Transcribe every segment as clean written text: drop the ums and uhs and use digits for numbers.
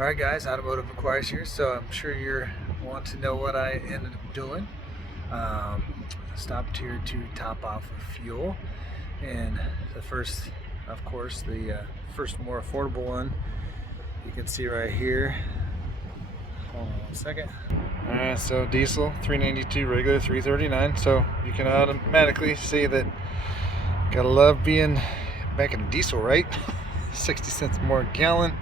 Alright guys, Automotive Inquiries here. So I'm sure you want to know what I ended up doing. Stopped here to top off of fuel, and the first, of course, the first more affordable one you can see right here. Hold on one second. Alright, so diesel 392, regular 339. So you can automatically see that gotta love being back in diesel, right? 60 cents more a gallon.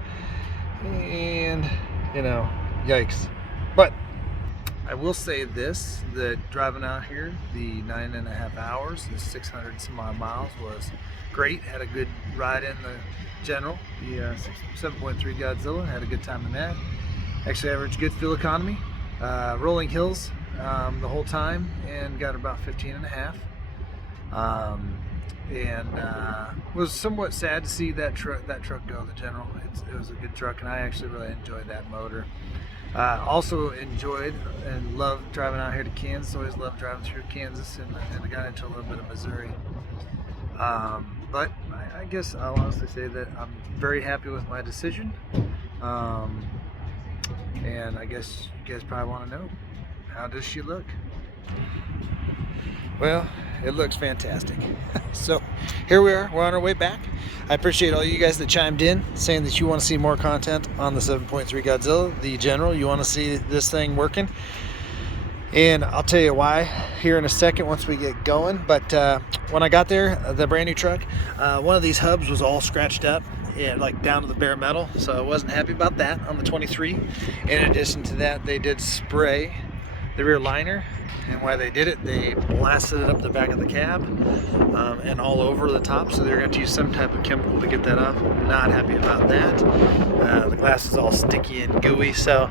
And you know, yikes. But I will say this, that driving out here the 9.5 hours, the 600 some odd miles was great. Had a good ride in the general, the 7.3 Godzilla. Had a good time in that. Actually averaged good fuel economy, rolling hills the whole time, and got about 15.5. And was somewhat sad to see that truck go, the General. It was a good truck, and I actually really enjoyed that motor. Also enjoyed and loved driving out here to Kansas. Always loved driving through Kansas, and I got into a little bit of Missouri. But I guess I'll honestly say that I'm very happy with my decision. And I guess you guys probably want to know, how does she look? Well, it looks fantastic. So here we are, we're on our way back. I appreciate all you guys that chimed in saying that you want to see more content on the 7.3 Godzilla, the General. You want to see this thing working, and I'll tell you why here in a second once we get going. But when I got there, the brand new truck, one of these hubs was all scratched up, like down to the bare metal, so I wasn't happy about that on the 23. In addition to that, they did spray the rear liner, and why they did it, they blasted it up the back of the cab and all over the top, so they're going to use some type of chemical to get that off. Not happy about that. The glass is all sticky and gooey, so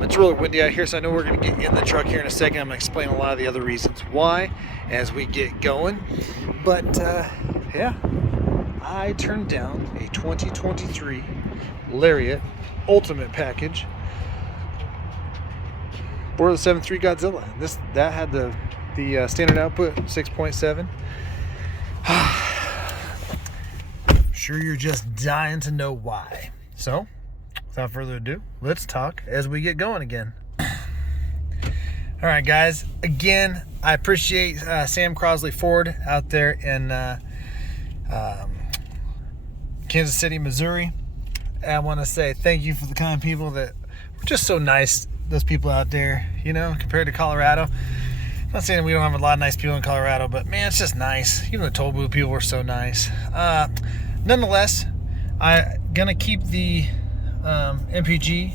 it's really windy out here, so I know we're going to get in the truck here in a second. I'm going to explain a lot of the other reasons why as we get going. But yeah, I turned down a 2023 Lariat Ultimate Package for the 7.3 Godzilla. That had the standard output 6.7. Sure, you're just dying to know why. So, without further ado, let's talk as we get going again. All right, guys. Again, I appreciate Sam Crosley Ford out there in Kansas City, Missouri. I want to say thank you for the kind people that were just so nice. Those people out there, you know, compared to Colorado. I'm not saying we don't have a lot of nice people in Colorado, but man, it's just nice. Even the toll booth people were so nice. Nonetheless, I'm gonna keep the MPG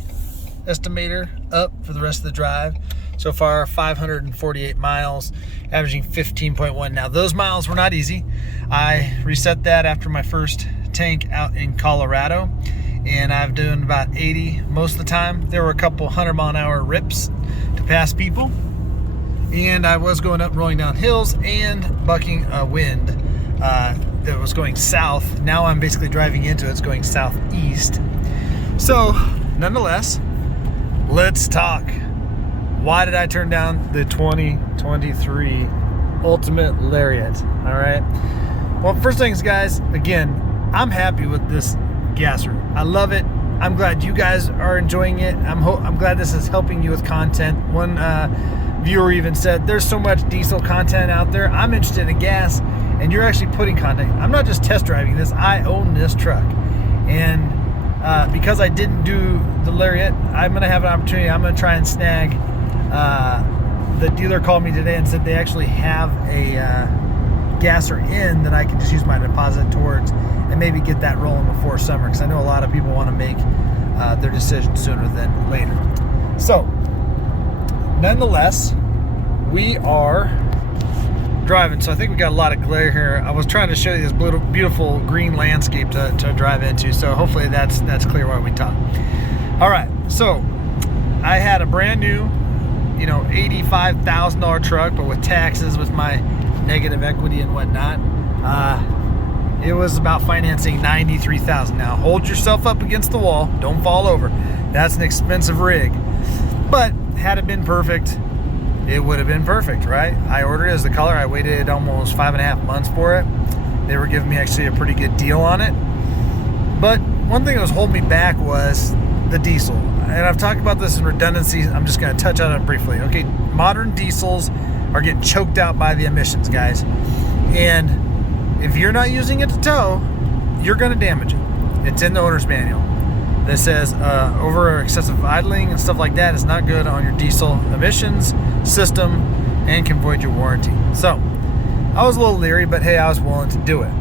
estimator up for the rest of the drive. So far, 548 miles, averaging 15.1. Now, those miles were not easy. I reset that after my first tank out in Colorado, and I've done about 80 most of the time. There were a couple 100-mile-an-hour rips to pass people, and I was going up, rolling down hills, and bucking a wind that was going south. Now I'm basically driving into it. It's going southeast. So, nonetheless, let's talk. Why did I turn down the 2023 Ultimate Lariat? All right. Well, first things, guys, again, I'm happy with this gasser. I love it. I'm glad you guys are enjoying it. I'm glad this is helping you with content. One viewer even said, there's so much diesel content out there. I'm interested in gas, and you're actually putting content. I'm not just test driving this. I own this truck. And because I didn't do the Lariat, I'm going to have an opportunity. I'm going to try and snag. The dealer called me today and said they actually have a gasser in that I can just use my deposit towards and maybe get that rolling before summer, because I know a lot of people want to make their decision sooner than later. So, nonetheless, we are driving. So I think we got a lot of glare here. I was trying to show you this beautiful green landscape to drive into, so hopefully that's clear while we talk. All right, so I had a brand new, you know, $85,000 truck, but with taxes, with my negative equity and whatnot, it was about financing $93,000. Now, hold yourself up against the wall. Don't fall over. That's an expensive rig. But had it been perfect, it would have been perfect, right? I ordered it as the color. I waited almost 5.5 months for it. They were giving me actually a pretty good deal on it. But one thing that was holding me back was the diesel, and I've talked about this in redundancy, I'm just going to touch on it briefly. Okay, modern diesels are getting choked out by the emissions, guys. And if you're not using it to tow, you're going to damage it. It's in the owner's manual that says over excessive idling and stuff like that is not good on your diesel emissions system and can void your warranty. So I was a little leery, but hey, I was willing to do it.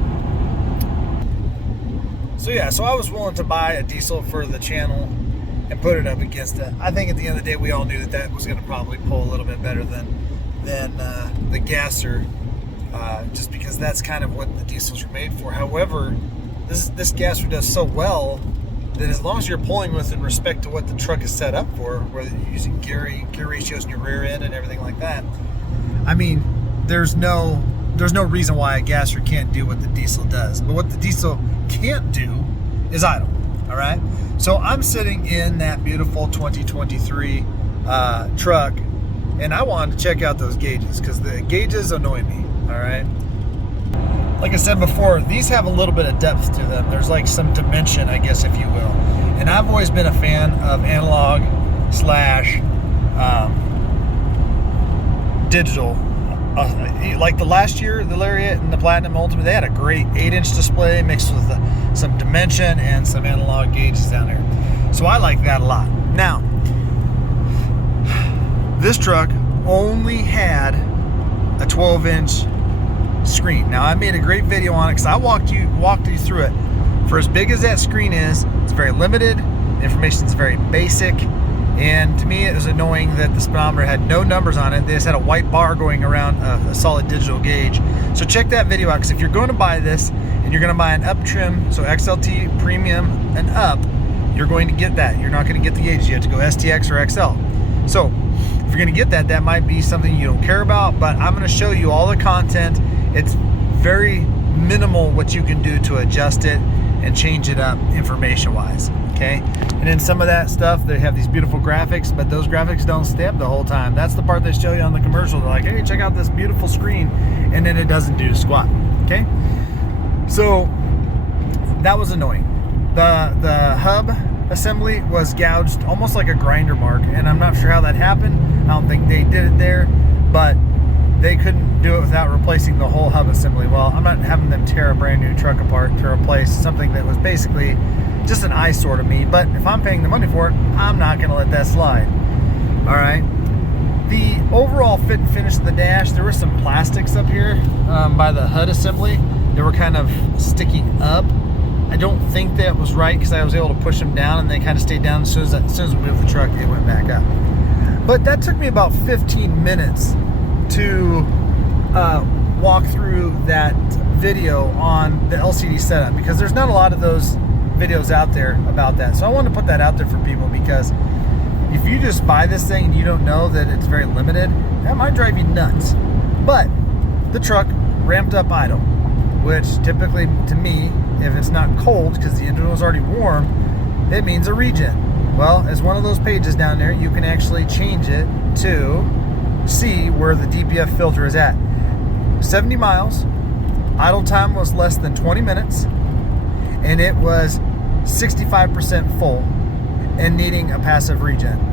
So yeah, so I was willing to buy a diesel for the channel and put it up against it. I think at the end of the day, we all knew that that was going to probably pull a little bit better than the gasser, just because that's kind of what the diesels are made for. However, this gasser does so well that as long as you're pulling with in respect to what the truck is set up for, whether you're using gear ratios in your rear end and everything like that, I mean, there's no reason why a gasser can't do what the diesel does. But what the diesel can't do is idle. All right. So I'm sitting in that beautiful 2023 truck, and I wanted to check out those gauges because the gauges annoy me. All right. Like I said before, these have a little bit of depth to them. There's like some dimension, I guess, if you will. And I've always been a fan of analog / digital. Like the last year, the Lariat and the Platinum Ultimate, they had a great 8-inch display mixed with some dimension and some analog gauges down there. So I like that a lot. Now, this truck only had a 12-inch screen. Now, I made a great video on it because I walked you through it. For as big as that screen is, it's very limited. The information is very basic. And to me, it was annoying that the speedometer had no numbers on it. They just had a white bar going around a solid digital gauge. So check that video out, because if you're going to buy this and you're going to buy an up trim, so XLT Premium and up, you're going to get that. You're not going to get the gauge. You have to go STX or XL. So if you're going to get that, that might be something you don't care about, but I'm going to show you all the content. It's very minimal what you can do to adjust it and change it up information-wise. Okay, and then some of that stuff, they have these beautiful graphics, but those graphics don't stay up the whole time. That's the part they show you on the commercial. They're like, hey, check out this beautiful screen, and then it doesn't do squat. Okay, so that was annoying. The hub assembly was gouged almost like a grinder mark, and I'm not sure how that happened. I don't think they did it there, but they couldn't do it without replacing the whole hub assembly. Well, I'm not having them tear a brand new truck apart to replace something that was basically just an eyesore to me, but if I'm paying the money for it, I'm not going to let that slide. All right. The overall fit and finish of the dash, there were some plastics up here by the HUD assembly. They were kind of sticking up. I don't think that was right because I was able to push them down and they kind of stayed down. As soon as we moved the truck, they went back up. But that took me about 15 minutes to walk through that video on the LCD setup, because there's not a lot of those videos out there about that. So I want to put that out there for people, because if you just buy this thing and you don't know that it's very limited, that might drive you nuts. But the truck ramped up idle, which typically to me, if it's not cold because the engine was already warm, it means a regen. Well, as one of those pages down there, you can actually change it to see where the DPF filter is at. 70 miles, idle time was less than 20 minutes, and it was 65% full and needing a passive regen.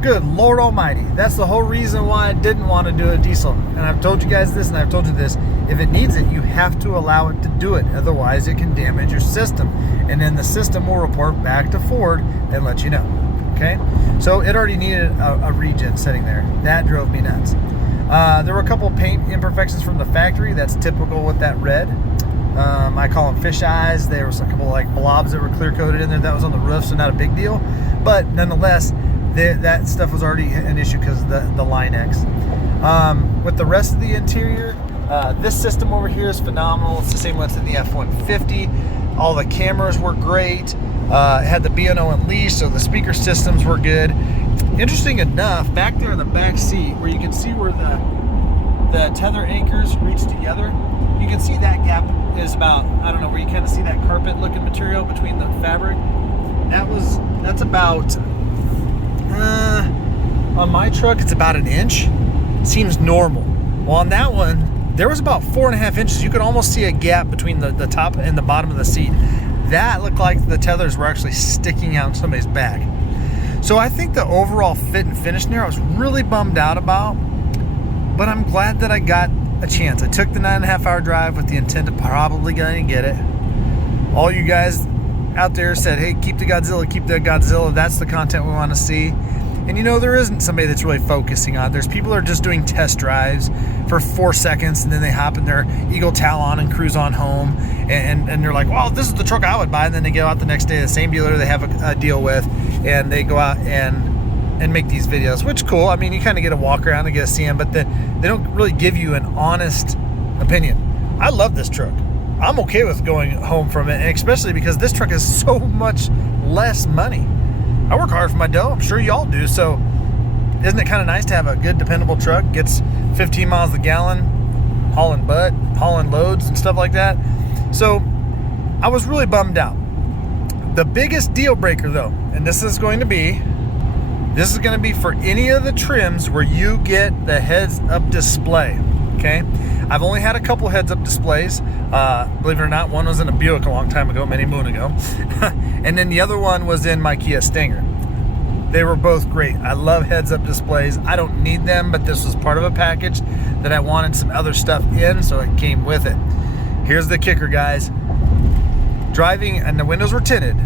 Good Lord Almighty. That's the whole reason why I didn't want to do a diesel. And I've told you guys this, and I've told you this. If it needs it, you have to allow it to do it. Otherwise, it can damage your system. And then the system will report back to Ford and let you know. Okay? So it already needed a regen sitting there. That drove me nuts. There were a couple of paint imperfections from the factory. That's typical with that red. I call them fish eyes. There was a couple of like blobs that were clear coated in there. That was on the roof, so not a big deal. But nonetheless, that stuff was already an issue because of the Line X. With the rest of the interior, this system over here is phenomenal. It's the same one as in the F-150. All the cameras were great. It had the B&O and leash, so the speaker systems were good. Interesting enough, back there in the back seat, where you can see where the tether anchors reach together, you can see that gap is about, I don't know, where you kind of see that carpet looking material between the fabric. That's about, on my truck, it's about an inch. Seems normal. Well, on that one, there was about 4.5 inches. You could almost see a gap between the top and the bottom of the seat. that looked like the tethers were actually sticking out in somebody's back. So I think the overall fit and finish there I was really bummed out about, but I'm glad that I got a chance. I took the 9.5 hour drive with the intent of probably going to get it. All you guys out there said, hey, keep the Godzilla. That's the content we want to see. And you know, there isn't somebody that's really focusing on it. There's people that are just doing test drives for 4 seconds, and then they hop in their Eagle Talon and cruise on home, and they're like, well, this is the truck I would buy. And then they go out the next day, the same dealer they have a deal with, and they go out and make these videos, which is cool. I mean, you kind of get a walk around and get to see them, but they don't really give you an honest opinion. I love this truck. I'm okay with going home from it, and especially because this truck is so much less money. I work hard for my dough. I'm sure y'all do. So isn't it kind of nice to have a good, dependable truck? Gets 15 miles a gallon, hauling butt, hauling loads and stuff like that. So I was really bummed out. The biggest deal breaker though, and this is going to be for any of the trims where you get the heads up display. Okay, I've only had a couple heads up displays. Believe it or not, one was in a Buick a long time ago, many moon ago. And then the other one was in my Kia Stinger. They were both great. I love heads up displays. I don't need them, but this was part of a package that I wanted some other stuff in, so it came with it. Here's the kicker, guys. Driving, and the windows were tinted.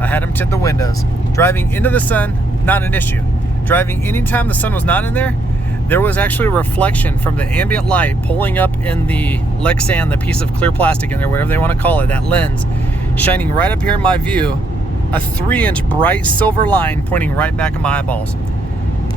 I had them tint the windows. Driving into the sun, not an issue. Driving anytime the sun was not in there was actually a reflection from the ambient light pulling up in the Lexan, the piece of clear plastic in there, whatever they want to call it, that lens, shining right up here in my view, a 3-inch bright silver line pointing right back at my eyeballs.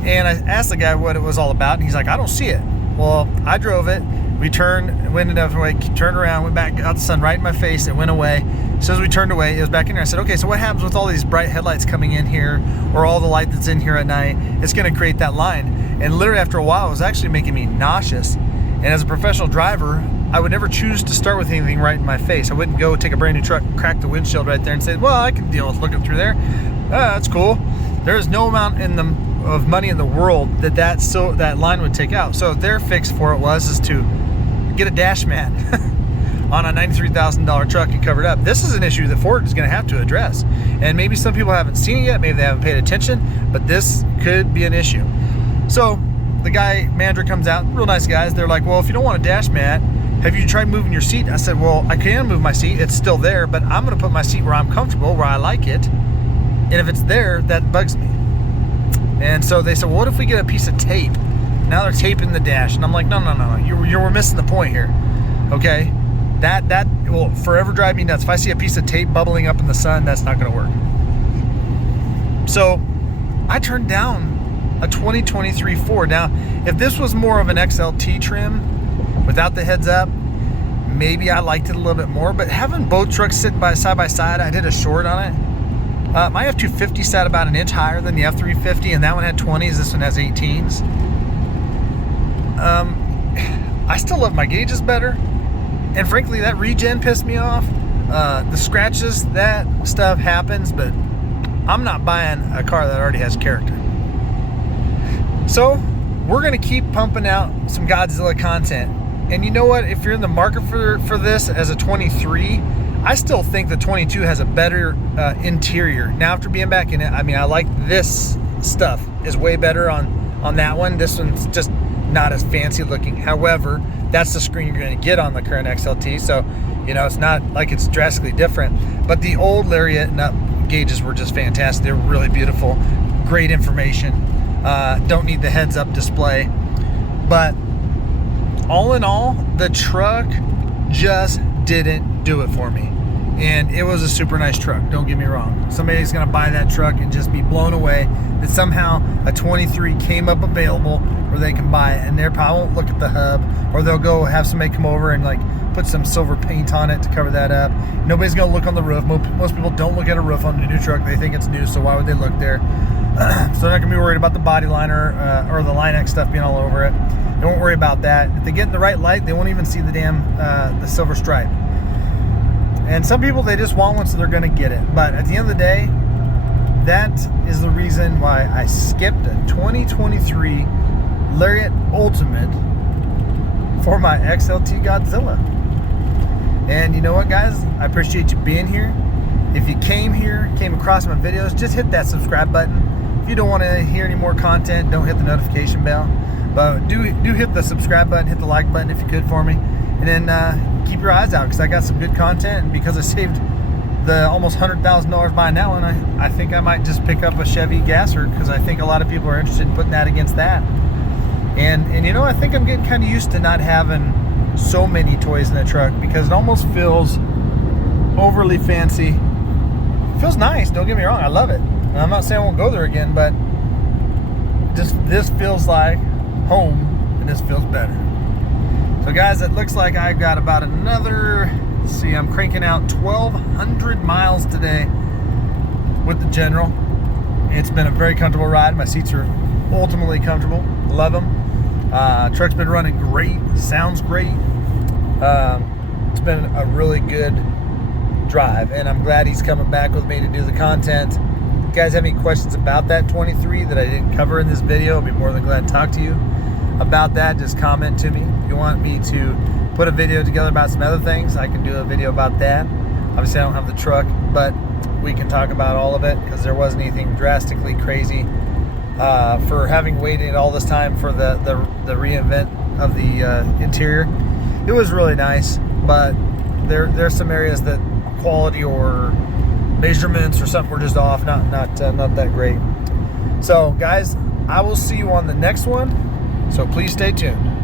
And I asked the guy what it was all about, and he's like, I don't see it. Well, I drove it. We turned, went another way, turned around, went back, got the sun right in my face. It went away. So as we turned away, it was back in there. I said, okay, so what happens with all these bright headlights coming in here, or all the light that's in here at night? It's going to create that line. And literally after a while, it was actually making me nauseous. And as a professional driver, I would never choose to start with anything right in my face. I wouldn't go take a brand new truck, crack the windshield right there and say, well, I can deal with looking through there. That's cool. There is no amount of money in the world that line would take out. So their fix for it is to get a dash mat on a $93,000 truck and cover it up. This is an issue that Ford is going to have to address. And maybe some people haven't seen it yet. Maybe they haven't paid attention, but this could be an issue. So the manager comes out, real nice guys. They're like, well, if you don't want a dash mat, have you tried moving your seat? I said, well, I can move my seat. It's still there, but I'm going to put my seat where I'm comfortable, where I like it. And if it's there, that bugs me. And so they said, well, what if we get a piece of tape? Now they're taping the dash. And I'm like, no. We're missing the point here. Okay? That will forever drive me nuts. If I see a piece of tape bubbling up in the sun, that's not going to work. So I turned down a 2023 Ford. Now, if this was more of an XLT trim without the heads up, maybe I liked it a little bit more. But having both trucks sitting side by side, I did a short on it. My F-250 sat about an inch higher than the F-350, and that one had 20s. This one has 18s. I still love my gauges better. And frankly, that regen pissed me off. The scratches, that stuff happens, but I'm not buying a car that already has character. So we're going to keep pumping out some Godzilla content. And you know what? If you're in the market for this as a 23, I still think the 22 has a better interior. Now, after being back in it, I mean, I like this stuff is way better on that one. This one's just not as fancy looking. However, that's the screen you're going to get on the current XLT. So, you know, it's not like it's drastically different. But the old Lariat gauges were just fantastic. They're really beautiful. Great information. Don't need the heads up display. But all in all, the truck just didn't do it for me. And it was a super nice truck, don't get me wrong. Somebody's gonna buy that truck and just be blown away that somehow a 23 came up available where they can buy it, and they probably won't look at the hub, or they'll go have somebody come over and like put some silver paint on it to cover that up. Nobody's gonna look on the roof. Most people don't look at a roof on a new truck. They think it's new, so why would they look there? So they're not gonna be worried about the body liner or the Line-X stuff being all over it. They won't worry about that. If they get in the right light, they won't even see the damn the silver stripe. And some people, they just want one, so they're gonna get it. But at the end of the day, that is the reason why I skipped a 2023 Lariat Ultimate for my XLT Godzilla. And you know what, guys? I appreciate you being here. If you came across my videos, just hit that subscribe button. If you don't want to hear any more content, don't hit the notification bell. But do hit the subscribe button, hit the like button if you could for me. And then keep your eyes out, because I got some good content. And because I saved the almost $100,000 buying that one, I think I might just pick up a Chevy Gasser, because I think a lot of people are interested in putting that against that. And you know, I think I'm getting kind of used to not having so many toys in the truck, because it almost feels overly fancy. It feels nice, don't get me wrong, I love it. And I'm not saying I won't go there again, but this feels like home, and this feels better. So guys, it looks like I've got about another, let's see, I'm cranking out 1,200 miles today with the General. It's been a very comfortable ride. My seats are ultimately comfortable, love them. Truck's been running great, sounds great. It's been a really good drive, and I'm glad he's coming back with me to do the content. If you guys have any questions about that 23 that I didn't cover in this video, I'll be more than glad to talk to you about that. Just comment to me. If you want me to put a video together about some other things, I can do a video about that. Obviously I don't have the truck, but we can talk about all of it, because there wasn't anything drastically crazy. For having waited all this time for the reinvent of the interior, it was really nice, but there's some areas that quality or measurements or something were just off, not that great. So guys, I will see you on the next one, so please stay tuned.